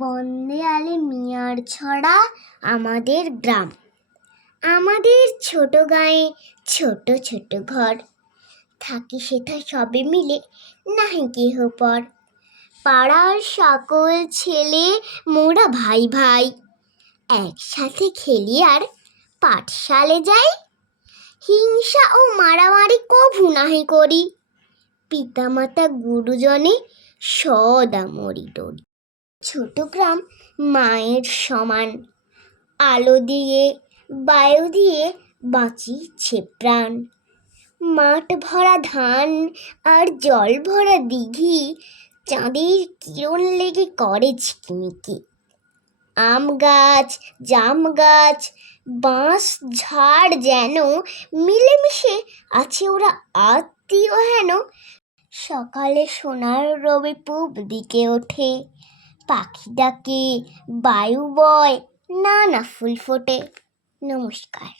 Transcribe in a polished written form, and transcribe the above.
বন্দে আলী মিয়ার ছড়া আমাদের গ্রাম। আমাদের ছোট গাঁয়ে ছোট ছোট ঘর, থাকি সেথা সবে মিলে নাহি কেহ পর। পাড়ার সকল ছেলে মোরা ভাই ভাই, একসাথে খেলি আর পাঠশালে যাই। হিংসা ও মারামারি কভু নাহি করি, পিতামাতা গুরুজনে সদা মরি ডরি। ছোট গ্রাম মায়ের সমান, আলো দিয়ে বায়ু দিয়ে বাঁচিছে প্রাণ। মাঠ ভরা ধান আর জল ভরা দিঘি, চাঁদের কিরণ লেগে করে ঝিকিমিকি। আম গাছ, জাম গাছ, বাঁশ ঝাড় যেন মিলেমিশে আছে ওরা আত্মীয় হেন। সকালে সোনার রবি পূব দিকে ওঠে, পাখি ডাকে, বায়ু বয়, নানা ফুল ফোটে। নমস্কার।